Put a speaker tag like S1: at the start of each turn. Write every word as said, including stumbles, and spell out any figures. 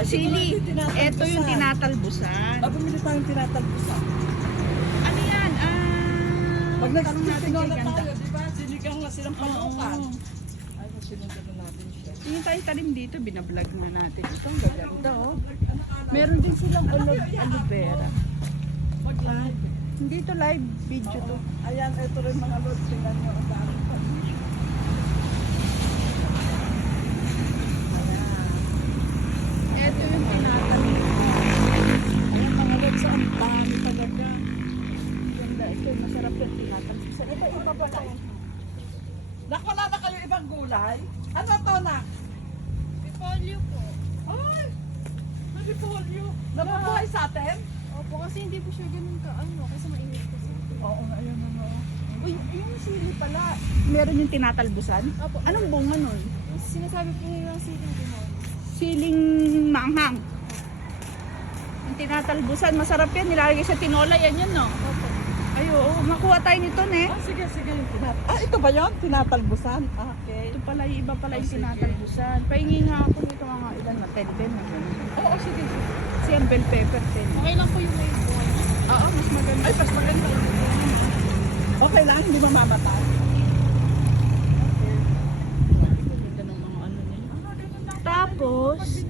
S1: sili.
S2: Tinatalbusan.
S1: Ito yung tinatalbusan.
S2: Ah, bumili tayong tinatalbusan.
S1: Ano yan? Ah,
S2: Pag
S1: tanong natin kay
S2: nagtitinola
S1: Ganda.
S2: tayo, di ba? Sinigang na silang palukan.
S1: Oo.
S2: Ay, masinundan na natin siya.
S1: Yung tayong talim dito, binablog na natin. Ito ang gaganda oh. Meron din silang aloe, aloe vera.
S2: Mag-live.
S1: Hindi to live video to.
S2: Ayan, ito rin mga lods. Tingnan nyo ang dami pa.
S1: Ito yung tinatanim.
S2: Ayan, mga lods. Ang dami talaga.
S1: Ganda. Ito yung masarap yung tinatanim.
S2: Ito, iba ba tayo? Nak, wala na kayo ibang gulay? Ano to, nak?
S3: Repolyo po.
S2: Ay! Maripolyo. Nabubuhay sa atin?
S3: Opo, kasi hindi po siya ganun ka ano, kasi mainit kasi.
S2: Oo, ayun na nga.
S1: Uy, yung sili pala. Meron yung tinatalbusan?
S3: Opo.
S1: Anong bunga nun?
S3: Yung sinasabi po nilang siling limon.
S1: Siling manghang. Yung tinatalbusan, masarap yan. Nilalagay sa tinola, yan yun, no?
S3: Opo.
S1: Ay, oo. Makuha tayo nito, ne?
S2: Ah, sige, sige. Yung tinat ah, ito ba yun? Tinatalbusan? Ah, okay.
S1: Ito pala, yung iba pala
S2: Oh,
S1: yung
S2: sige.
S1: tinatalbusan. Pahingi nga ako nito mga ilan na, ten ten na gano'n.
S2: Oo, sige, sige.
S1: Kasi ang bell pepper, ten.
S3: Okay lang po yung may buwan.
S1: Oo, mas maganda.
S2: Ay, mas maganda. Okay lang, hindi mamamatay.
S1: Ganda ng mga ano niya. Tapos,